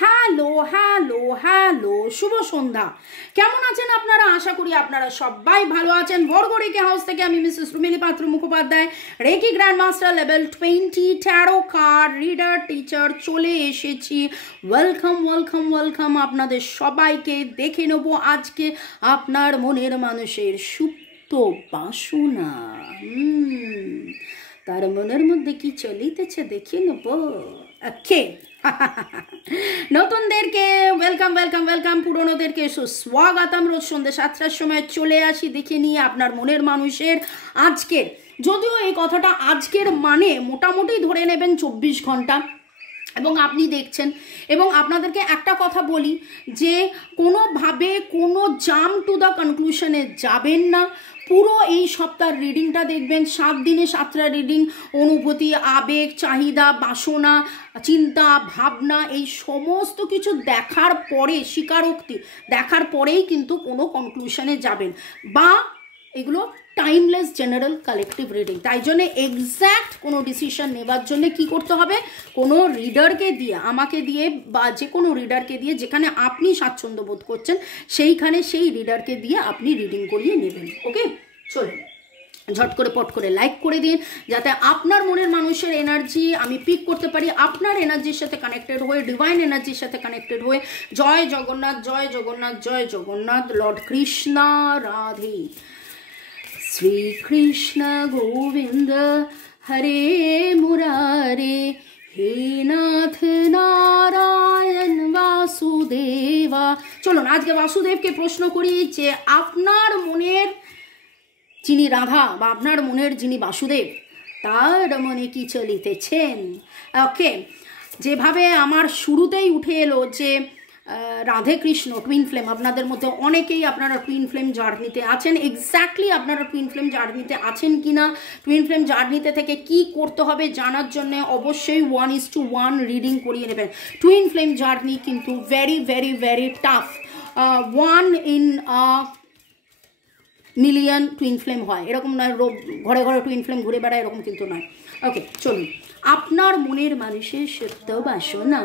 Hello hello hello, শুভ সন্ধ্যা। কেমন আছেন আপনারা? আশা করি আপনারা সবাই ভালো আছেন। বড়গড়িকে হাউস থেকে আমি Mrs Rumili Patra Mukhopadhyay, reiki grand master level 20 tarot card reader teacher চলে এসেছি। ওয়েলকাম ওয়েলকাম ওয়েলকাম আপনাদের সবাইকে। দেখে নেব আজকে আপনার মনের মানুষের সুপ্ত বাসনা। তার মনের মধ্যে কি চলিতেছে দেখে নেব। ওকে, নতুনদেরকে ওয়েলকাম ওয়েলকাম ওয়েলকাম, পুরনোদেরকে সুস্বাগতম। রোজ সন্ধ্যে 7টার সময় চলে আসি দেখে নিয়ে আপনার মনের মানুষের আজকের, যদিও এই কথাটা আজকের মানে মোটামুটি ধরে নেবেন 24 ঘন্টা, এবং আপনি দেখছেন। এবং আপনাদেরকে একটা কথা বলি যে কোনোভাবে কোনো জাম্প টু দ্য কনক্লুশনে যাবেন না। পুরো এই সপ্তাহের রিডিংটা দেখবেন, 7 দিনে 7টা রিডিং। অনুভূতি, আবেগ, চাহিদা, বাসনা, চিন্তা, ভাবনা, এই সমস্ত কিছু দেখার পরে, স্বীকারোক্তি দেখার পরেই কিন্তু কোনো কনক্লুশনে যাবেন, বা এগুলো টাইমলেস জেনারেল কালেকটিভ রিডিং। তাই জন্য এক্স্যাক্ট কোনো ডিসিশন নেবার জন্য কি করতে হবে, কোনো রিডারকে দিয়ে, আমাকে দিয়ে বা যে কোনো রিডারকে দিয়ে, যেখানে আপনি স্বাচ্ছন্দ্য বোধ করছেন সেইখানে সেই রিডারকে দিয়ে আপনি রিডিং করিয়ে নেবেন। ওকে, চলুন ঝট করে পট করে লাইক করে দিন, যাতে আপনার মনের মানুষের এনার্জি আমি পিক করতে পারি, আপনার এনার্জির সাথে কানেক্টেড হয়ে, ডিভাইন এনার্জির সাথে কানেক্টেড হয়ে। জয় জগন্নাথ, জয় জগন্নাথ, জয় জগন্নাথ। লর্ড কৃষ্ণ রাধে, শ্রীকৃষ্ণ গোবিন্দ হরে মুরারে, হে নাথ নারায়ণ বাসুদেবা। চলুন আজকে বাসুদেবকে প্রশ্ন করি যে আপনার মনের যিনি রাধা বা আপনার মনের যিনি বাসুদেব, তার মনে কি চলিতেছেন। ওকে, যেভাবে আমার শুরুতেই উঠে এলো যে রাধে কৃষ্ণ টুইন ফ্লেম, আপনাদের মধ্যে অনেকেই আপনারা টুইন ফ্লেম জার্নিতে আছেন। এক্স্যাক্টলি আপনারা টুইন ফ্লেম জার্নিতে আছেন কি না, টুইন ফ্লেম জার্নিতে থেকে কি করতে হবে জানার জন্য অবশ্যই 1:1 রিডিং করিয়ে নেবেন। টুইন ফ্লেম জার্নি কিন্তু very very very tough. 1 in a million twin flame হয়, এরকম নয়। ঘরে ঘরে টুইন ফ্লেম ঘুরে বেড়ায়, এরকম কিন্তু নয়। ওকে, চলুন আপনার মনের মানুষের সুপ্ত বাসনা,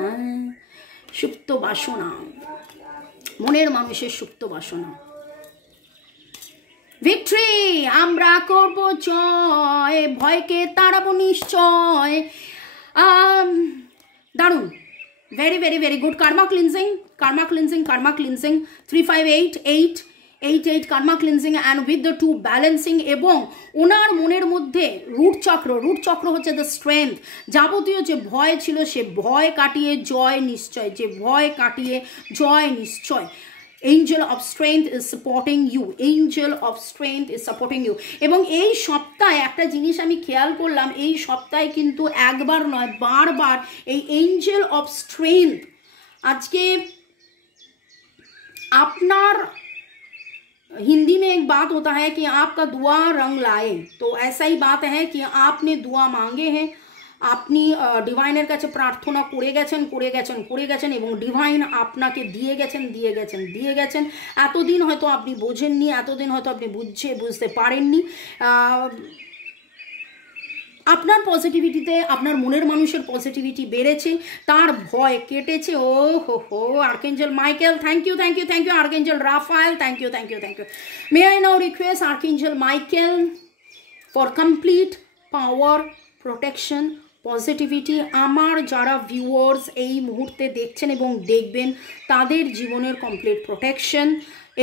সুপ্ত বাসনা, মনের মানুষের সুপ্ত বাসনা। ভিক্টরি, আমরা করব জয়, ভয়কে তাড়াবো নিশ্চয়। দারুণ, very very very good. Karma cleansing, karma cleansing, karma cleansing 3588 karma cleansing and with the 2 balancing. এবং ওনার মনের মধ্যে রুট চক্র, রুট চক্র হচ্ছে দ্য স্ট্রেংথ। যাবতীয় যে ভয় ছিল সে ভয় কাটিয়ে জয় নিশ্চয়, যে ভয় কাটিয়ে জয় নিশ্চয়। Angel of strength is supporting you, angel of strength is supporting you। এবং এই সপ্তাহে একটা জিনিস আমি খেয়াল করলাম, এই সপ্তাহে কিন্তু একবার নয় বারবার এই angel of strength। আজকে আপনার हिंदी में एक बात होता है कि आपका दुआ रंग लाए, तो ऐसा ही बात है कि आपने दुआ मांगे हैं, আপনি ডিভাইনের কাছে প্রার্থনা করে গেছেন এবং ডিভাইন আপনাকে দিয়ে গেছেন। এতদিন হয়তো আপনি বোঝেননি, এতদিন হয়তো আপনি বুঝতে পারেননি। আপনার পজিটিভিটিতে, আপনার মনের মানুষের পজিটিভিটি বেড়েছে, তার ভয় কেটেছে। ও হো, archangel Michael, thank you thank you thank you. Archangel Raphael, thank you thank you thank you. May I now request archangel Michael for complete power, protection, positivity. আমার যারা ভিউয়ার্স এই মুহূর্তে দেখছেন এবং দেখবেন তাদের জীবনের কমপ্লিট প্রোটেকশন।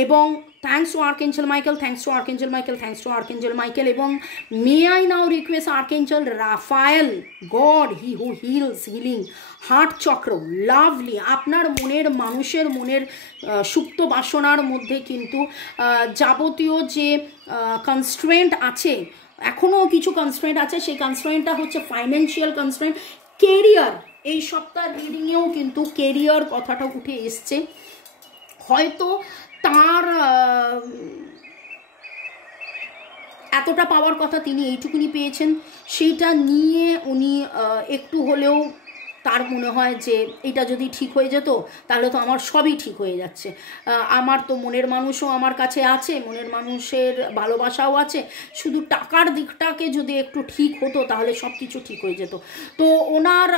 এবং thanks to archangel Michael, thanks to archangel Michael, thanks to archangel Michael. এবং may I now request archangel Raphael, God he who heals, healing heart chakra, lovely. আপনার মনের মানুষের মনের সুপ্ত বাসনার মধ্যে কিন্তু যাবতীয় যে কনস্ট্রেন্ট আছে, এখনও কিছু কনস্ট্রেন্ট আছে, সেই কনস্ট্রেন্টটা হচ্ছে ফাইন্যান্সিয়াল কনস্ট্রেন্ট, কেরিয়ার। এই সপ্তাহের রিডিংয়েও কিন্তু কেরিয়ার কথাটা উঠে এসছে। হয়তো তার এতটা পাওয়ার কথা তিনি এইটুকুনি পেয়েছেন, সেইটা নিয়ে উনি একটু হলেও তার মনে হয় যে এটা যদি ঠিক হয়ে যেত তাহলে তো আমার সবই ঠিক হয়ে যাচ্ছে, আমার তো মনের মানুষও আমার কাছে আছে, মনের মানুষের ভালোবাসাও আছে, শুধু টাকার দিকটাকে যদি একটু ঠিক হতো তাহলে সব কিছু ঠিক হয়ে যেত। তো ওনার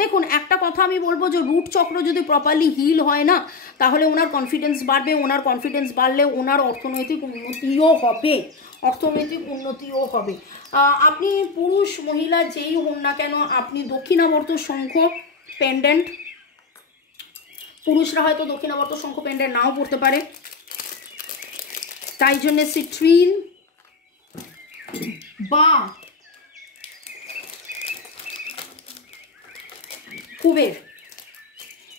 দেখুন একটা কথা আমি বলবো যে রুট চক্র যদি প্রপারলি হিল হয় না তাহলে ওনার কনফিডেন্স বাড়বে, ওনার কনফিডেন্স বাড়লে ওনার অর্থনৈতিক উন্নতিও হবে, অর্থনৈতিক উন্নতিও হবে। আপনি পুরুষ মহিলা যেই হন না কেন আপনি দক্ষিণাবর্ত শঙ্খ পেন্ডেন্ট, পুরুষরা হয়তো দক্ষিণাবর্ত শঙ্খ পেন্ডেন্ট নাও পড়তে পারে, তাই জন্য সিট্রিন বা কুবের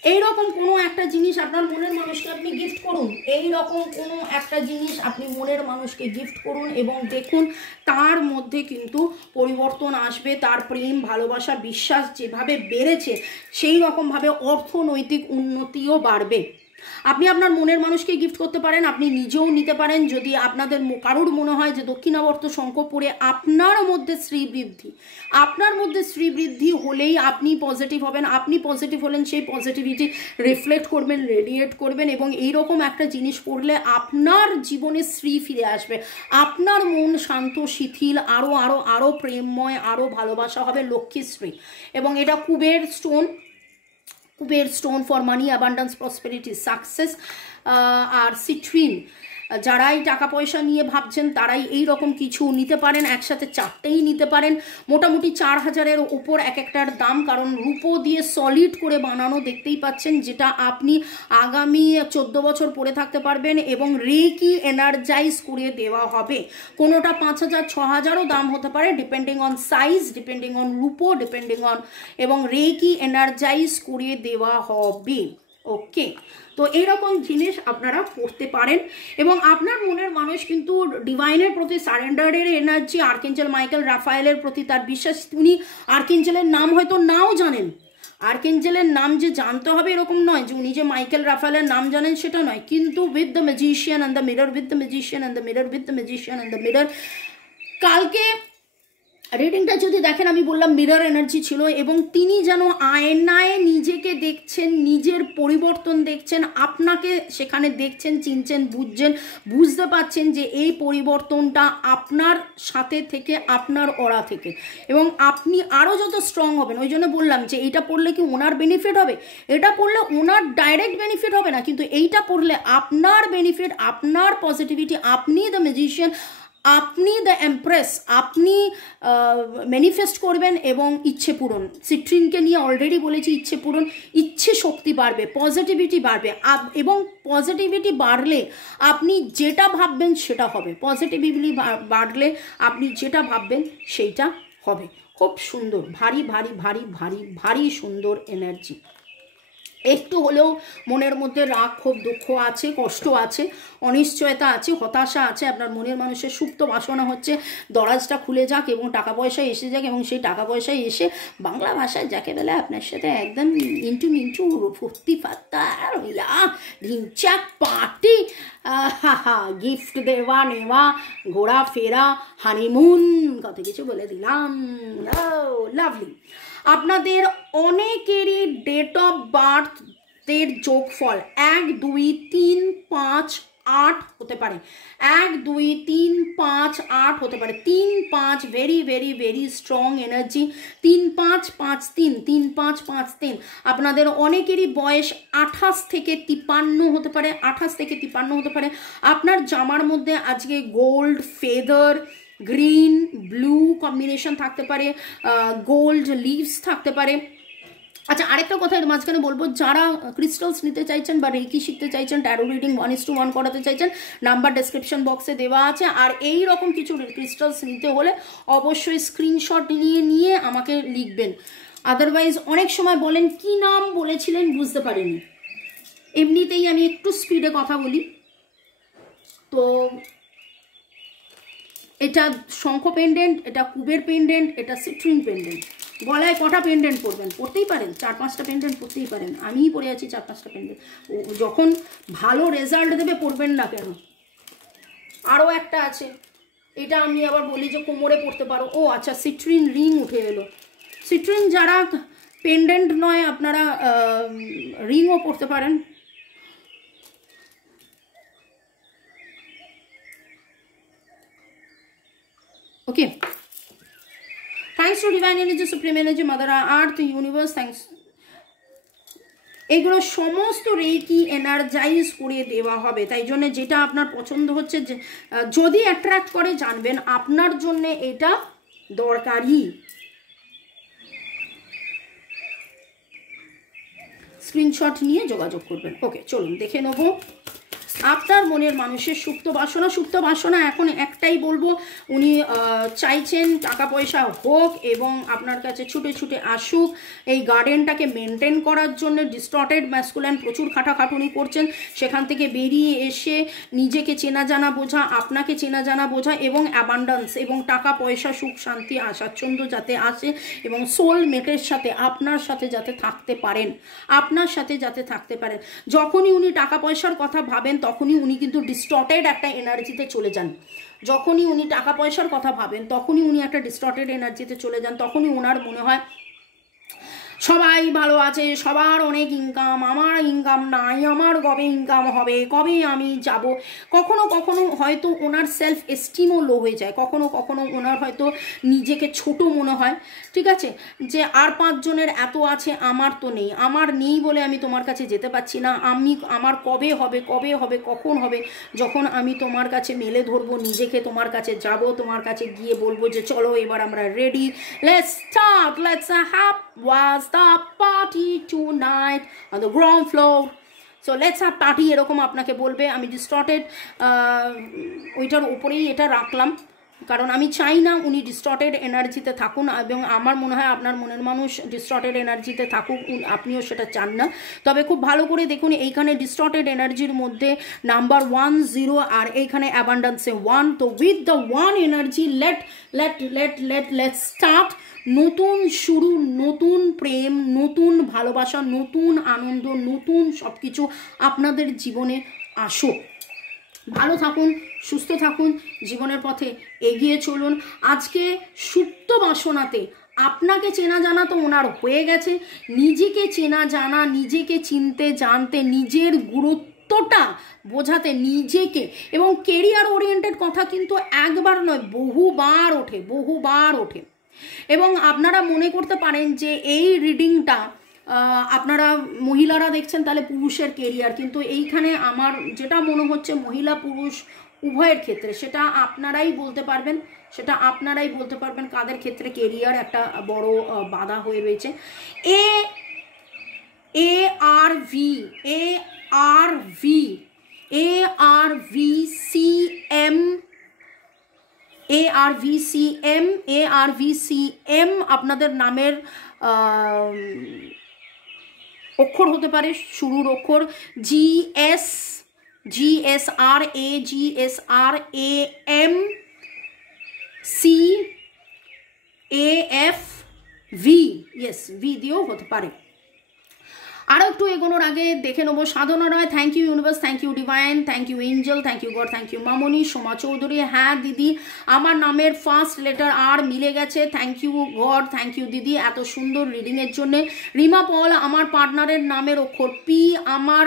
এইরকম কোনো একটা জিনিস আপনার মনের মানুষকে আপনি গিফট করুন, এইরকম কোনো একটা জিনিস আপনি মনের মানুষকে গিফট করুন এবং দেখুন তার মধ্যে কিন্তু পরিবর্তন আসবে, তার প্রেম ভালোবাসা বিশ্বাস যেভাবে বেড়েছে সেই রকমভাবে অর্থনৈতিক উন্নতিও বাড়বে। আপনি আপনার মনের মানুষকে গিফট করতে পারেন, আপনি নিজেও নিতে পারেন। যদি আপনাদের কারোর মনে হয় যে দক্ষিণাবর্ত শঙ্খ পড়ে আপনার মধ্যে শ্রীবৃদ্ধি, আপনার মধ্যে শ্রীবৃদ্ধি হলেই আপনি পজিটিভ হবেন, আপনি পজিটিভ হলেন সেই পজিটিভিটি রিফ্লেক্ট করবেন, রেডিয়েট করবেন এবং এইরকম একটা জিনিস পড়লে আপনার জীবনে শ্রী ফিরে আসবে, আপনার মন শান্ত শিথিল আরও আরও আরও প্রেমময় আরও ভালোবাসা হবে, লক্ষ্মীশ্রী। এবং এটা Kuber stone, Kuber stone for money abundance prosperity success. আর সিট্রিন যারাই টাকা পয়সা নিয়ে ভাবছেন তারাই এই রকম কিছু নিতে পারেন, একসাথে চারটেই নিতে পারেন। মোটামুটি 4000-এর ওপর এক একটার দাম, কারণ রূপো দিয়ে সলিড করে বানানো দেখতেই পাচ্ছেন, যেটা আপনি আগামী 14 বছর পরে থাকতে পারবেন এবং রেকি এনার্জাইজ করে দেওয়া হবে। কোনোটা 5000 6000ও দাম হতে পারে, depending on size, depending on রূপো, ডিপেন্ডিং অন, এবং রেকি এনার্জাইজ করে দেওয়া হবে। ওকে, তো এইরকম জিনিস আপনারা করতে পারেন এবং আপনার মনের মানুষ কিন্তু ডিভাইনের প্রতি সারেন্ডারের এনার্জি, আর্কেঞ্জেল মাইকেল রাফায়েলের প্রতি তার বিশ্বাস। উনি আর্কেঞ্জেলের নাম হয়তো নাও জানেন, আর্কেঞ্জেলের নাম যে জানতে হবে এরকম নয়, যে উনি যে মাইকেল রাফায়েলের নাম জানেন সেটা নয়, কিন্তু with the magician and the mirror, with the magician and the mirror, with the magician and the mirror. কালকে রিডিংটা যদি দেখেন আমি বললাম মিরর এনার্জি ছিল এবং তিনি যেন আয়নায় নিজেকে দেখছেন, নিজের পরিবর্তন দেখছেন, আপনাকে সেখানে দেখছেন, চিনছেন, বুঝতে পারছেন যে এই পরিবর্তনটা আপনার সাথে থেকে, আপনার অরা থেকে, এবং আপনি আরও যত স্ট্রং হবেন। ওই জন্য বললাম যে এইটা পড়লে কি ওনার বেনিফিট হবে, এটা পড়লে ওনার ডাইরেক্ট বেনিফিট হবে না, কিন্তু এইটা পড়লে আপনার বেনিফিট, আপনার পজিটিভিটি, আপনি দ্য ম্যাজিশিয়ান, আপনি দ্য এমপ্রেস, আপনি ম্যানিফেস্ট করবেন এবং ইচ্ছে পূরণ। সিট্রিনকে নিয়ে অলরেডি বলেছি, ইচ্ছে পূরণ, ইচ্ছে শক্তি বাড়বে, পজিটিভিটি বাড়বে এবং পজিটিভিটি বাড়লে আপনি যেটা ভাববেন সেটা হবে, পজিটিভিটি বাড়লে আপনি যেটা ভাববেন সেইটা হবে। খুব সুন্দর, ভারী ভারী ভারী ভারী ভারী সুন্দর এনার্জি। একটু হলেও মনের মধ্যে রাগ ক্ষোভ দুঃখ আছে, কষ্ট আছে, অনিশ্চয়তা আছে, হতাশা আছে, আপনার মনের মানুষের সুপ্ত বাসনা হচ্ছে দরাজটা খুলে যাক এবং টাকা পয়সা এসে যাক, এবং সেই টাকা পয়সায় এসে বাংলা ভাষায় যাকে বলে আপনার সাথে একদম ইন্টু মিন্টু ফুর্তি ফাত্তা ঢিনচাক পার্টি, গিফট দেওয়া নেওয়া, ঘোরা ফেরা, হানিমুন, কত কিছু বলে দিলাম। লাভলি। আপনাদের অনেকেরই ডেট অফ বার্থের যোগফল 1 2 3 5 8 হতে পারে, 1 2 3 5 8 হতে পারে, 3 5 very very very strong energy, 3 5 5 3 3 5 5 3। আপনাদের অনেকেরই বয়স 28 থেকে 53 হতে পারে, 28 থেকে 53 হতে পারে। আপনার জামার মধ্যে আজকে gold, feather, green, blue combination থাকতে পারে, গোল্ড লিভস থাকতে পারে। আচ্ছা, আরেকটা কথা এর মাঝখানে বলবো, যারা ক্রিস্টালস নিতে চাইছেন বা রেকি শিখতে চাইছেন, ট্যারো রিডিং 1:1 করাতে চাইছেন, নাম্বার ডেসক্রিপশন বক্সে দেওয়া আছে। আর এই রকম কিছু ক্রিস্টালস নিতে হলে অবশ্যই স্ক্রিনশট নিয়ে আমাকে লিখবেন, আদারওয়াইজ অনেক সময় বলেন কি নাম বলেছিলেন বুঝতে পারিনি। এমনিতেই আমি একটু স্পিডে কথা বলি। তো এটা শঙ্খ পেন্ডেন্ট, এটা কুবের পেন্ডেন্ট, এটা সিট্রিন পেন্ডেন্ট। গলায় কটা পেন্ডেন্ট পরবেন? পরতেই পারেন, 4-5টা পেন্ডেন্ট পরতেই পারেন। আমিই পরে আছি 4-5টা পেন্ডেন্ট। যখন ভালো রেজাল্ট দেবে পরবেন না কেন? আরও একটা আছে, এটা আমি আবার বলি যে কোমরে পরতে পারো। ও আচ্ছা, সিট্রিন রিং উঠে এলো। সিট্রিন যারা পেন্ডেন্ট নয়, আপনারা রিংও পরতে পারেন। Okay, thanks to divine energy, supreme energy, mother earth, universe, thanks. এগুলো সমস্ত রেকি এনার্জাইজ করে দেওয়া হবে। তাই জন্য যেটা আপনার পছন্দ হচ্ছে, যদি অ্যাট্রাক্ট করে জানবেন আপনার জন্য এটা দরকারি। স্ক্রিনশট নিয়ে যোগাযোগ করবেন। ওকে, চলুন দেখে নেব আপনার মনের মানুষের সুপ্ত বাসনা। সুপ্ত বাসনা এখন একটাই বলবো, উনি চাইছেন টাকা পয়সা হোক এবং আপনার কাছে ছুটে ছুটে আসুক এই গার্ডেনটাকে মেনটেন করার জন্য। ডিস্টর্টেড ম্যাসকুলাইন প্রচুর খাটাখাটুনি করছেন, সেখান থেকে বেরিয়ে এসে নিজেকে চেনা জানা বোঝা, আপনাকে চেনা জানা বোঝা এবং অ্যাবান্ডান্স এবং টাকা পয়সা, সুখ শান্তি, স্বাচ্ছন্দ্য যাতে আসে এবং সোলমেটের সাথে আপনার সাথে যাতে থাকতে পারেন, আপনার সাথে যাতে থাকতে পারেন। যখনই উনি টাকা পয়সার কথা ভাবেন তখনই উনি কিন্তু ডিস্টর্টেড একটা এনার্জিতে চলে যান। যখনই উনি টাকা পয়সার কথা ভাবেন তখনই উনি একটা ডিস্টর্টেড এনার্জিতে চলে যান। তখনই ওনার মনে হয় সবাই ভালো আছে, সবার অনেক ইনকাম, আমার ইনকাম নাই, আমার কবে ইনকাম হবে, কবে আমি যাব। কখনো কখনো হয়তো ওনার সেলফ এস্টিমও লো হয়ে যায়, কখনো কখনো ওনার হয়তো নিজেকে ছোট মনে হয়। ঠিক আছে, যে আর 5 জনের এত আছে, আমার তো নেই, আমার নেই বলে আমি তোমার কাছে যেতে পারছি না, আমার কবে হবে, কবে হবে, কখন হবে, যখন আমি তোমার কাছে মেলে ধরবো নিজেকে, তোমার কাছে যাব, তোমার কাছে গিয়ে বলবো যে চলো এবার আমরা ready, let's start, let's have was the party tonight on the ground floor, so let's have party, এরকম আপনাকে বলবে। আমি ডিস্টর্টেড ওইটার উপরেই এটা রাখলাম, কারণ আমি চাই না উনি ডিস্টর্টেড এনার্জিতে থাকুন এবং আমার মনে হয় আপনার মনের মানুষ ডিস্টর্টেড এনার্জিতে থাকুক, আপনিও সেটা চান না। তবে খুব ভালো করে দেখুন, এইখানে ডিস্টর্টেড এনার্জির মধ্যে নাম্বার 1 0 আর এইখানে অ্যাবান্ডান্সে 1। তো with the 1 energy let start, নতুন শুরু, নতুন প্রেম, নতুন ভালোবাসা, নতুন আনন্দ, নতুন সব কিছু আপনাদের জীবনে আসুক। ভালো থাকুন, সুস্থ থাকুন, জীবনের পথে এগিয়ে চলুন। আজকে সুপ্ত বাসনাতে আপনাকে চেনা জানা তো ওনার হয়ে গেছে, নিজেকে চেনা জানা, নিজেকে চিনতে জানতে, নিজের গুরুত্বটা বোঝাতে নিজেকে, এবং কেরিয়ার ওরিয়েন্টেড কথা কিন্তু একবার নয় বহুবার ওঠে। এবং আপনারা মনে করতে পারেন যে এই রিডিংটা আপনারা মহিলারা দেখছেন তাহলে পুরুষের কেরিয়ার, কিন্তু এইখানে আমার যেটা মনে হচ্ছে মহিলা পুরুষ উভয়ের ক্ষেত্রে সেটা আপনারাই বলতে পারবেন কাদের ক্ষেত্রে কেরিয়ার একটা বড় বাধা হয়ে রয়েছে। ARVCM আপনাদের নামের অক্ষর হতে পারে, শুরুর অক্ষর GSRAGSRAMCAFV, ইয়েস ভি দিয়েও হতে পারে। আরও একটু এগোনোর আগে দেখে নেবো Sadhana Roy, thank you universe, thank you divine, thank you angel, thank you God, thank you মামনি। সোমা চৌধুরী, হ্যাঁ দিদি আমার নামের ফার্স্ট লেটার আর মিলে গেছে, thank you God, thank you দিদি এত সুন্দর রিডিংয়ের জন্যে। রিমা পল, আমার পার্টনারের নামের অক্ষর পি, আমার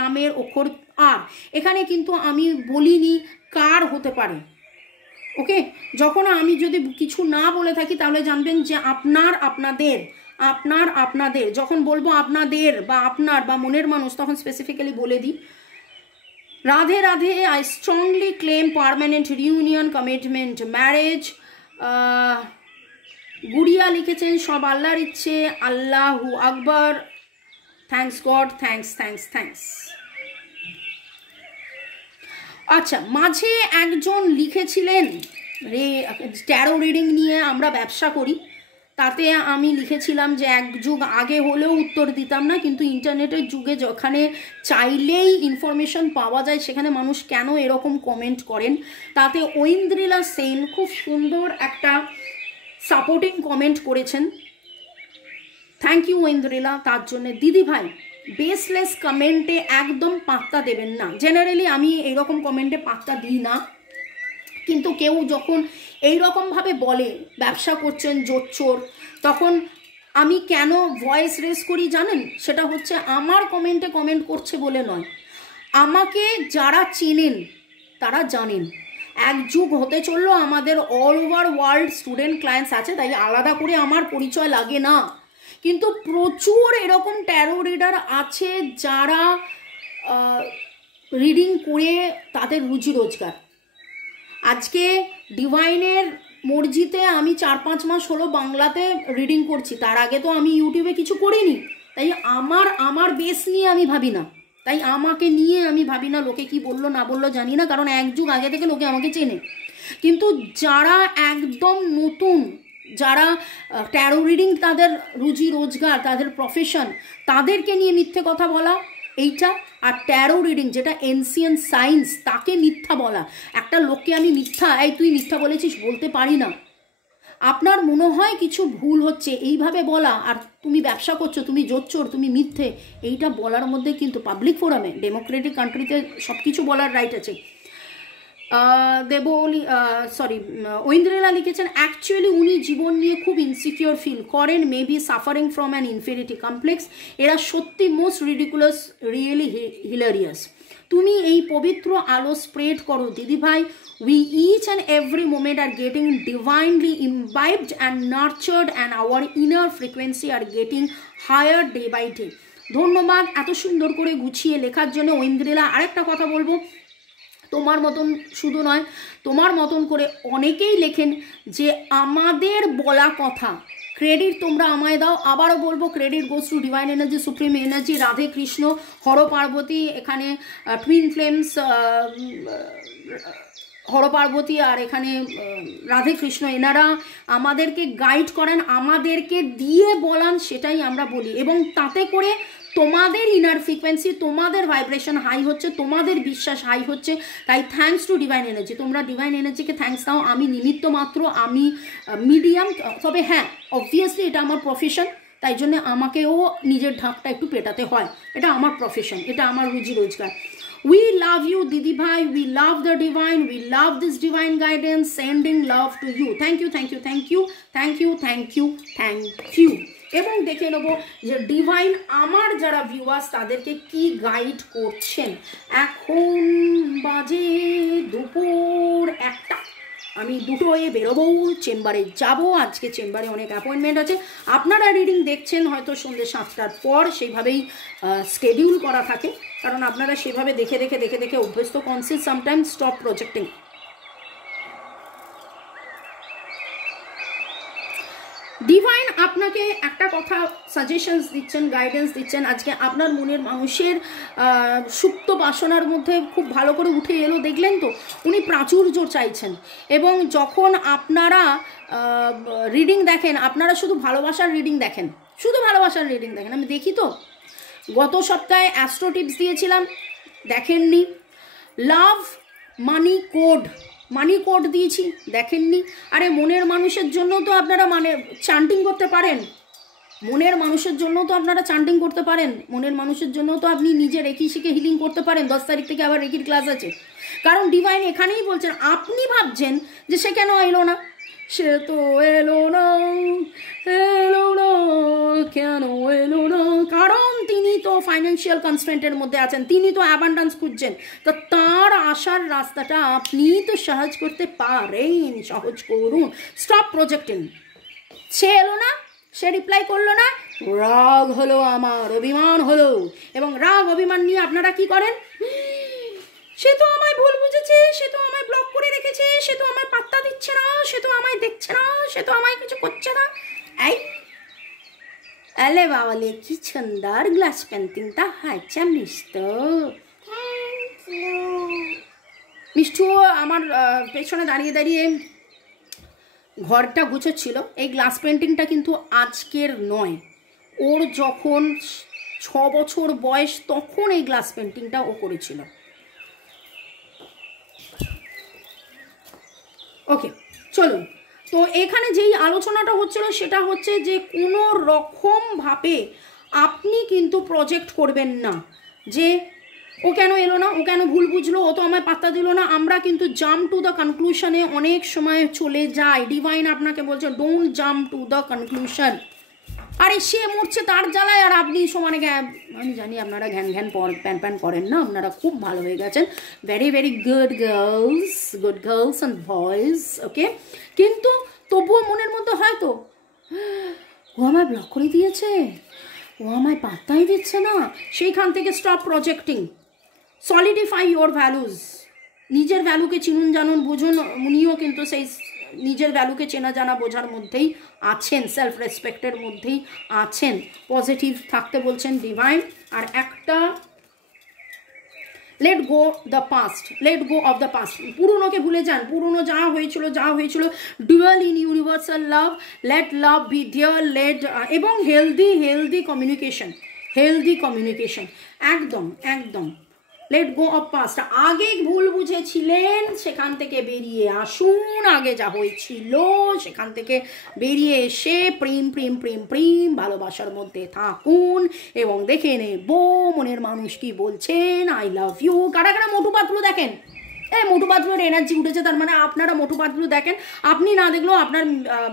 নামের অক্ষর আর। এখানে কিন্তু আমি বলিনি কার হতে পারে, ওকে? যখন আমি যদি কিছু না বলে থাকি তাহলে জানবেন যে আপনাদের যখন বলবো আপনাদের বা আপনার বা মনের মানুষ তখন স্পেসিফিক্যালি বলে দিই। Radhe Radhe, I strongly claim permanent reunion, commitment, marriage. Guriya লিখেছেন সব আল্লাহর ইচ্ছে, আল্লাহু আকবার, থ্যাংকস গড, থ্যাংকস। আচ্ছা, মাঝে একজন লিখেছিলেন ট্যারো রিডিং নিয়ে আমরা ব্যবসা করি, তাতে আমি লিখেছিলাম যে এক যুগ আগে হলেও উত্তর দিতাম না, কিন্তু ইন্টারনেটের যুগে যেখানে চাইলেই ইনফরমেশন পাওয়া যায় সেখানে মানুষ কেন এরকম কমেন্ট করেন। তাতে ঐন্দ্রিলা সেন খুব সুন্দর একটা সাপোর্টিং কমেন্ট করেছেন, থ্যাংক ইউ ঐন্দ্রিলা তার জন্যে। দিদি ভাই বেসলেস কমেন্টে একদম পাত্তা দেবেন না, জেনারেলি আমি এইরকম কমেন্টে পাত্তা দিই না, কিন্তু কেউ যখন এইরকমভাবে বলে ব্যবসা করছেন জোচ্চোর, তখন আমি কেন ভয়েস রেজ করি জানেন? সেটা হচ্ছে আমার কমেন্টে কমেন্ট করছে বলে নয়, আমাকে যারা চেনেন তারা জানেন এক যুগ হতে চললো, আমাদের all over world student clients আছে, তাই আলাদা করে আমার পরিচয় লাগে না। কিন্তু প্রচুর এরকম ট্যারো রিডার আছে যারা রিডিং করে তাদের রুজি রোজগার। আজকে ডিভাইনের মর্জিতে আমি 4-5 মাস হলো বাংলাতে রিডিং করছি, তার আগে তো আমি ইউটিউবে কিছু করিনি। তাই আমার বেস নিয়ে আমি ভাবি না, তাই আমাকে নিয়ে আমি ভাবি না লোকে কি বললো না বললো জানি না, কারণ এক যুগ আগে থেকে লোকে আমাকে চেনে। কিন্তু যারা একদম নতুন, যারা ট্যারো রিডিং তাদের রুজি রোজগার, তাদের প্রফেশন, তাদেরকে নিয়ে মিথ্যে কথা বলা এইটা, আর ট্যারো রিডিং যেটা এনসিয়েন্ট সায়েন্স তাকে মিথ্যা বলা। একটা লোককে আমি মিথ্যা, এই তুই মিথ্যা বলেছিস বলতে পারি না। আপনার মনে হয় কিছু ভুল হচ্ছে এইভাবে বলা, আর তুমি ব্যবসা করছো, তুমি জোচ্চোর, তুমি মিথ্যে, এইটা বলার মধ্যে কিন্তু পাবলিক ফোরামে ডেমোক্রেটিক কান্ট্রিতে সব কিছু বলার রাইট আছে। ঐন্দ্রেলা লিখেছেন অ্যাকচুয়ালি উনি জীবন নিয়ে খুব ইনসিকিওর ফিল করেন, maybe suffering from an inferiority complex. এরা সত্যি মোস্ট রিডিকুলাস, রিয়েলি হিলারিয়াস। তুমি এই পবিত্র আলো স্প্রেড করো দিদিভাই। We each and every moment are getting divinely imbibed and nurtured and our inner frequency are getting higher day by day. ধন্যবাদ এত সুন্দর করে গুছিয়ে লেখার জন্য ঐন্দ্রেলা। আরেকটা কথা বলবো, তোমার মতন শুধু নয়, তোমার মতন করে অনেকেই লেখেন যে আমাদের বলা কথা ক্রেডিট তোমরা আমায় দাও। আবারও বলবো, credit goes to divine energy, supreme energy, Radhe Krishna, Har Parvati, এখানে টুইন ফ্লেমস হর পার্বতী আর এখানে রাধে কৃষ্ণ, এনারা আমাদেরকে গাইড করেন, আমাদেরকে দিয়ে বলান, সেটাই আমরা বলি। এবং তাতে করে তোমাদের ইনার ফ্রিকোয়েন্সি, তোমাদের ভাইব্রেশন হাই হচ্ছে, তোমাদের বিশ্বাস হাই হচ্ছে। তাই থ্যাঙ্কস টু ডিভাইন এনার্জি। তোমরা ডিভাইন এনার্জিকে থ্যাঙ্কস দাও। আমি নিমিত্ত মাত্র, আমি মিডিয়াম। তবে হ্যাঁ, অবভিয়াসলি এটা আমার প্রফেশন, তাই জন্য আমাকেও নিজের ঢাকটা একটু পেটাতে হয়। এটা আমার প্রফেশন, এটা আমার রুজি রোজগার। We love you Didi Bhai, we love the divine, we love this divine guidance, sending love to you. Thank you, thank you, thank you, thank you, thank you, thank you. এবং দেখে নেব যে divine আমার যারা viewers তাদেরকে কি guide করছেন। এখন বাজে দুপুর 1টা, আমি 2টোয় বেরোবো, চেম্বারে যাব। আজকে চেম্বারে অনেক অ্যাপয়েন্টমেন্ট আছে। আপনারা রিডিং দেখছেন হয়তো সন্ধ্যে 7টার পর, সেইভাবেই স্কেডিউল করা থাকে, কারণ আপনারা সেভাবে দেখে দেখে দেখে দেখে অভ্যস্ত। Conscious sometimes stop projecting. Divine আপনাকে একটা কথা সাজেশনস দিচ্ছেন, গাইডেন্স দিচ্ছেন। আজকে আপনার মনের মানুষের সুপ্ত বাসনার মধ্যে খুব ভালো করে উঠে এলো, দেখলেন তো, উনি প্রাচুর্য চাইছেন। এবং যখন আপনারা রিডিং দেখেন, আপনারা শুধু ভালোবাসার রিডিং দেখেন, শুধু ভালোবাসার রিডিং দেখেন। আমি দেখি তো, গত সপ্তাহে অ্যাস্ট্রো টিপস দিয়েছিলাম, দেখেননি। লাভ মানি কোড দিয়েছি, দেখেননি। আরে মনের মানুষের জন্য তো আপনারা চান্টিং করতে পারেন, মনের মানুষের জন্য তো আপনারা চান্টিং করতে পারেন, মনের মানুষের জন্য তো আপনি নিজে রেকি শিখে হিলিং করতে পারেন। 10 তারিখ থেকে আবার রেকির ক্লাস আছে। কারণ ডিভাইন এখানেই বলছেন, আপনি ভাবছেন যে সে কেন এলো না, সে তো এলো না, কেন এলো না, কারণ তিনি তো ফাইন্যান্সিয়াল কনস্ট্রেন্টের মধ্যে আছেন, তিনি তো অ্যাবান্ডান্স খুঁজছেন। তো তার আসার রাস্তাটা আপনি তো সহজ করতে পারেন, সহজ করুন। Stop projecting. সে এলো না, সে রিপ্লাই করলো না, রাগ হলো, আমার অভিমান হলো। এবং রাগ অভিমান নিয়ে আপনারা কি করেন, সে তো আমায় ভুল বুঝেছে, সে তো আমায় ব্লক করে রেখেছে, সে তো আমায় পাত্তা দিচ্ছে না, সে তো আমায় দেখছে না, সে তো আমায় কিছু করছে না। এই আলে বাবালে কি সুন্দর গ্লাস পেন্টিংটা হয়েছে মিষ্টি। মিষ্টিও আমার পেছনে দাঁড়িয়ে দাঁড়িয়ে ঘরটা গুছোচ্ছিল। এই গ্লাস পেন্টিংটা কিন্তু আজকের নয়, ওর যখন 6 বছর বয়স তখন এই গ্লাস পেন্টিংটা ও করেছিল। ওকে, চলুন। তো এখানে যেই আলোচনাটা হচ্ছিল সেটা হচ্ছে যে কোনো রকমভাবে আপনি কিন্তু প্রজেক্ট করবেন না যে ও কেন এলো না, ও কেন ভুল বুঝলো, ও তো আমায় পাত্তা দিল না। আমরা কিন্তু জাম্প টু দ্য কনক্লুশনে অনেক সময় চলে যাই। ডিভাইন আপনাকে বলছে don't jump to the conclusion. আরে সে মরছে তার জ্বালায় আর আপনি সমানে আমি জানি আপনারা ঘ্যান ঘ্যান প্যান প্যান করেন না, আপনারা খুব ভালো হয়ে গেছেন, very very good girls and boys, okay. কিন্তু তবুও মনের মধ্যে হয়তো ও আমায় ব্লক করে দিয়েছে, ও আমায় পাত্তাই দিচ্ছে না, সেইখান থেকে stop projecting, solidify your values, নিজের ভ্যালুকে চিনুন জানুন বুঝুন। উনিও কিন্তু সেই নিজের ভ্যালুকে চেনা জানা বোঝার মধ্যেই আছেন, সেলফ রেসপেক্টের মধ্যেই আছেন, পজিটিভ থাকতে বলছেন ডিভাইন। আর একটা let go the past, let go of the past, পুরনোকে ভুলে যান, পুরনো যা হয়েছিল dual in universal love, let love be dear, let এবং হেলদি কমিউনিকেশন, একদম একদম লেট গো অফ পাস্ট। আগে ভুল বুঝেছিলেন সেখান থেকে বেরিয়ে আসুন, আগে যা হয়েছিল সেখান থেকে বেরিয়ে এসে প্রেম প্রেম প্রেম প্রেম ভালোবাসার মধ্যে থাকুন এবং দেখে নেব মনের মানুষ কি বলছেন। I love you. কারা কারা মোটু পাতলু দেখেন? মোটু পাতলুর এনার্জি উঠেছে, তার মানে আপনারা মোটু পাতলু দেখেন। আপনি না দেখলেও আপনার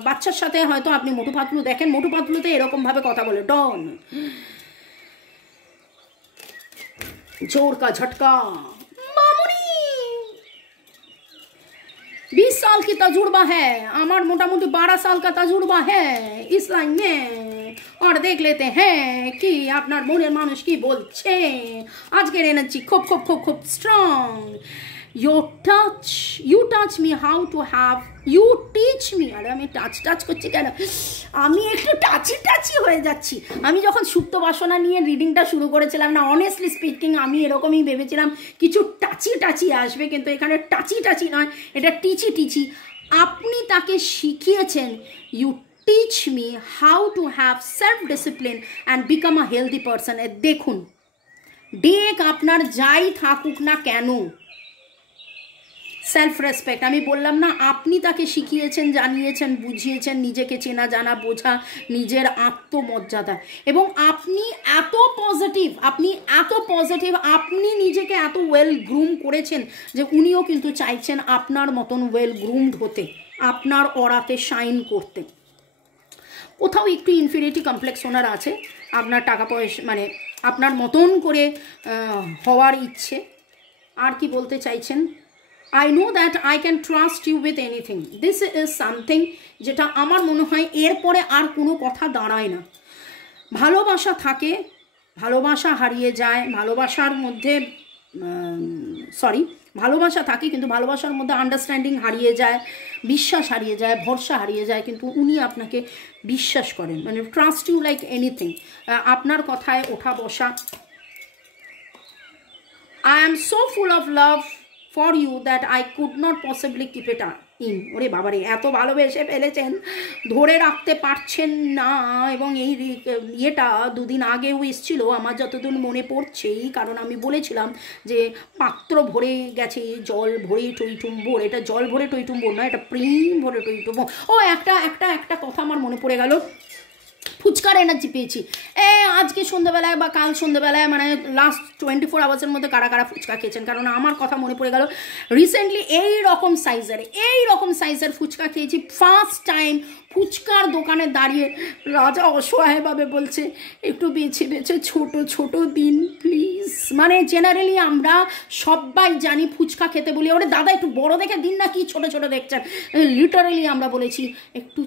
বাচ্চার সাথে হয়তো আপনি মোটু পাতলু দেখেন। মোটু পাতলুতে এরকমভাবে কথা বলে, ডন जोर का झटका, मामूली 20 साल की तजुर्बा है, আমার মোটামুটি 12 साल का तजुर्बा है इस लाइन में, और देख लेते हैं कि আপনার মনের মানুষ কি বলছে। আজকের এনার্জি খুব খুব খুব খুব strong. you touch me how to have, you teach me, আরে আমি টাচ করছি কেন, আমি একটু টাচি হয়ে যাচ্ছি। আমি যখন সুপ্ত বাসনা নিয়ে রিডিংটা শুরু করেছিলাম না, অনেস্টলি স্পিকিং আমি এরকমই ভেবেছিলাম কিছু টাচি আসবে, কিন্তু এখানে টাচি নয়, এটা টিচি। আপনি তাকে শিখিয়েছেন, you teach me how to have self discipline and become a healthy person। দেখুন, ডেক আপনার যাই থাকুক না কেন, সেলফ রেসপেক্ট, আমি বললাম না, আপনি তাকে শিখিয়েছেন, জানিয়েছেন, বুঝিয়েছেন নিজেকে চেনা জানা বোঝা, নিজের আত্মমর্যাদা, এবং আপনি এত পজিটিভ, আপনি নিজেকে এত ওয়েল গ্রুম করেছেন যে উনিও কিন্তু চাইছেন আপনার মতন ওয়েল গ্রুমড হতে, আপনার অরাতে শাইন করতে। কোথাও একটু ইনফিরিটি কমপ্লেক্স ওনার আছে, আপনার টাকা পয়সা মানে আপনার মতন করে হওয়ার ইচ্ছে। আর কি বলতে চাইছেন? I know that I can trust you with anything. This is something যেটা আমার মনে হয় এরপরে আর কোনো কথা দাঁড়ায় না। ভালোবাসা থাকে, ভালোবাসা হারিয়ে যায়, ভালোবাসার মধ্যে ভালোবাসা থাকে কিন্তু ভালোবাসার মধ্যে আন্ডারস্ট্যান্ডিং হারিয়ে যায়, বিশ্বাস হারিয়ে যায়, ভরসা হারিয়ে যায়, কিন্তু উনি আপনাকে বিশ্বাস করেন, মানে ট্রাস্ট ইউ লাইক এনিথিং, আপনার কথায় ওঠা বসা। I am so full of love for you that I could not possibly keep it in। ওরে বাবারে, এত ভালোবেসে ফেলেছেন, ধরে রাখতে পারছেন না। এবং এই ইয়েটা দুদিন আগেও এসেছিল আমার যতদূর মনে পড়ছেই, কারণ আমি বলেছিলাম যে পাত্র ভরে গেছে জল ভরে টইটুম্বর, এটা জল ভরে টইটুম্বর নয়, এটা প্রেম ভরে টইটুম্বর। ও একটা কথা আমার মনে পড়ে গেল, ফুচকার এনার্জি পেয়েছি। আজকে সন্ধ্যাবেলায় বা কাল সন্ধ্যাবেলায়, মানে লাস্ট 24 আওয়ার্সের মধ্যে কারা কারা ফুচকা খেয়েছেন, কারণ আমার কথা মনে পড়ে গেল। রিসেন্টলি এই রকম সাইজের ফুচকা খেয়েছি ফার্স্ট টাইম। ফুচকার দোকানে দাঁড়িয়ে রাজা অসহায়ভাবে বলছে, একটু বেছে ছোট দিন প্লিজ। মানে জেনারেলি আমরা সবাই জানি ফুচকা খেতে বলি, ওরে দাদা একটু বড় দেখে দিন না, কি ছোট দেখছেন। লিটারালি আমরা বলেছি একটু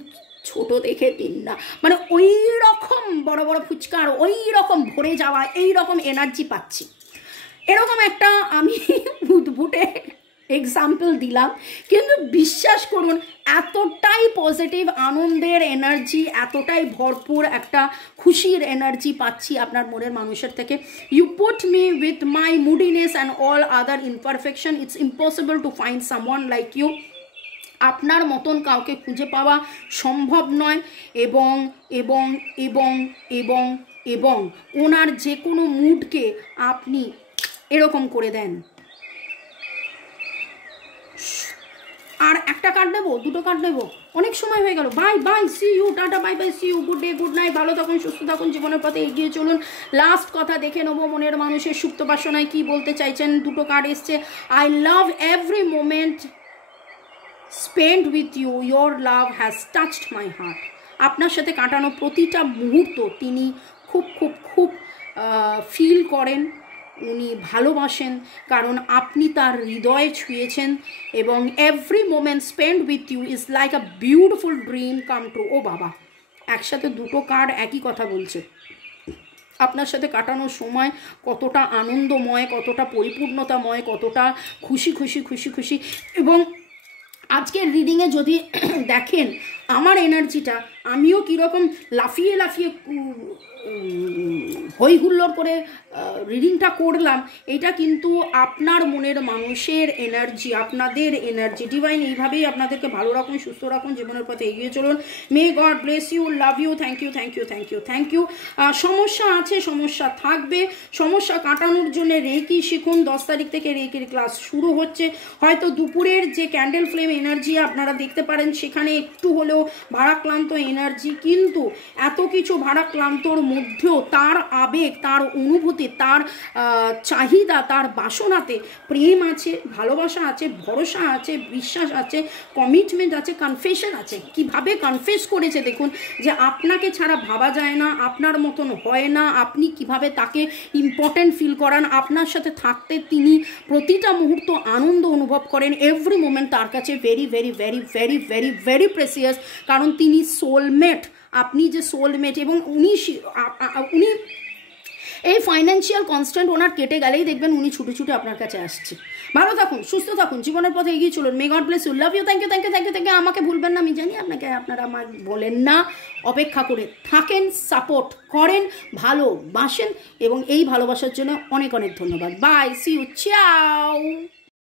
ছোট দেখে দিন না, মানে ওই রকম বড় ফুচকা আর ওই রকম ভরে যাওয়া, এই রকম এনার্জি পাচ্ছি। এরকম একটা আমি উদ্ভুটে এক্সাম্পল দিলাম, কিন্তু বিশ্বাস করুন এতটাই পজিটিভ আনন্দের এনার্জি, এতটাই ভরপুর একটা খুশির এনার্জি পাচ্ছি আপনার মনের মানুষের থেকে। You put me with my moodiness and all other imperfection, it's impossible to find someone like you. আপনার মতন কাউকে খুঁজে পাওয়া সম্ভব নয়, এবং এবং এবং এবং এবং ওনার যে কোনো মুডকে আপনি এরকম করে দেন। আর একটা কার্ড নেবো, দুটো কার্ড নেবো, অনেক সময় হয়ে গেল। Bye see you, tata, bye see you, good day, good night, ভালো থাকুন, সুস্থ থাকুন, জীবনের পথে এগিয়ে চলুন। লাস্ট কথা দেখে নেবো মনের মানুষের সুপ্ত বাসনায় কি বলতে চাইছেন। দুটো কার্ড এসছে। I love every moment spent with you, your love has touched my heart। আপনার সাথে কাটানো প্রতিটা মুহূর্ত তিনি খুব খুব খুব ফিল করেন, উনি ভালোবাসেন, কারণ আপনি তার হৃদয়ে ছুঁয়েছেন এবং every moment spend with you is like a beautiful dream come true. ও বাবা, একসাথে দুটো কার্ড একই কথা বলছে। আপনার সাথে কাটানোর সময় কতটা আনন্দময়, কতটা পরিপূর্ণতাময়, কতটা খুশি খুশি খুশি খুশি। এবং আজকের রিডিংয়ে যদি দেখেন আমার এনার্জিটা, আমিও কীরকম লাফিয়ে লাফিয়ে হই হুল্লোড় করে রিডিংটা করলাম, এটা কিন্তু আপনার মনের মানুষের এনার্জি, আপনাদের এনার্জি। ডিভাইন এইভাবেই আপনাদেরকে ভালো রাখুন, সুস্থ রাখুন, জীবনের পথে এগিয়ে চলুন। May God bless you, love you, thank you thank you thank you thank you. সমস্যা আছে, সমস্যা থাকবে, সমস্যা কাটানোর জন্য রেকি শিখুন। 10 তারিখ থেকে রেকির ক্লাস শুরু হচ্ছে। হয়তো দুপুরের যে ক্যান্ডেল ফ্লেম এনার্জি আপনারা দেখতে পারেন, সেখানে একটু হলেও ভারাক্লান্ত এনার্জি, কিন্তু এত কিছু ভারাক্লান্তর মধ্যেও তার আবেগ, তার অনুভূতি, তার চাহিদা, তার বাসনাতে প্রেম আছে, ভালোবাসা আছে, ভরসা আছে, বিশ্বাস আছে, কমিটমেন্ট আছে, কনফেশন আছে। কিভাবে কনফেস করেছে দেখুন, যে আপনাকে ছাড়া ভাবা যায় না, আপনার মতন হয় না, আপনি কিভাবে তাকে ইম্পর্টেন্ট ফিল করান, আপনার সাথে থাকতে তিনি প্রতিটা মুহূর্ত আনন্দ অনুভব করেন। এভরি মোমেন্ট তার কাছে very very very very very very precious, কারণ তিনি সোলমেট, আপনি যে সোলমেট। এবং উনি এই ফাইন্যান্সিয়াল কনস্ট্যান্ট ওনার কেটে গেলেই দেখবেন উনি ছুটে ছুটে আপনার কাছে আসছে। ভালো থাকুন, সুস্থ থাকুন, জীবনের পথে এগিয়ে চলুন। May God bless you, love you, thank you thank you thank you thank you. আমাকে ভুলবেন না, আমি জানি আপনারা আমার বলেন না, অপেক্ষা করে থাকেন, সাপোর্ট করেন, ভালোবাসেন, এবং এই ভালোবাসার জন্য অনেক অনেক ধন্যবাদ। বাই, সি ইউ, চাও।